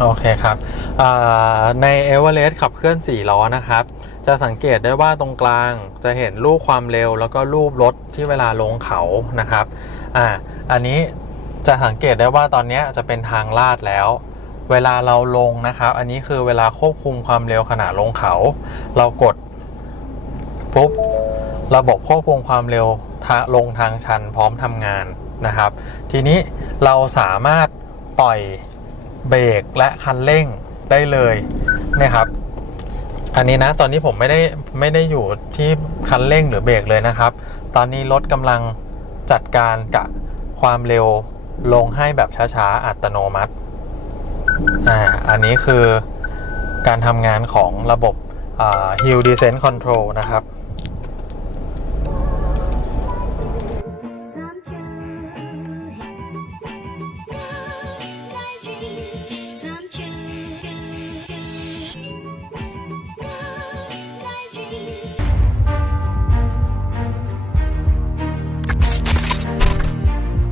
โอเคครับอ่าใน e v e r e s t ขับเคลื่อน 4 ล้อนะครับ จะสังเกตได้ว่าตรงกลางจะเห็นรูปความเร็ว แล้วก็รูปรถที่เวลาลงเขานะครับอ่าอันนี้จะสังเกตได้ว่าตอนนี้จะเป็นทางลาดแล้ว เวลาเราลงนะครับ อันนี้คือเวลาควบคุมความเร็วขณะลงเขา เรากดปุ๊บระบบควบคุมความเร็วทาลงทางชันพร้อมทำงานนะครับ ทีนี้เราสามารถปล่อย เบรกและคันเร่งได้เลยนะครับ อันนี้นะตอนนี้ผมไม่ได้ไม่ได้อยู่ที่คันเร่งหรือเบรกเลยนะครับ ตอนนี้รถกำลังจัดการกับความเร็วลงให้แบบช้าๆ อัตโนมัติอ่าอันนี้คือการทำงานของระบบ Hill Descent Control นะครับ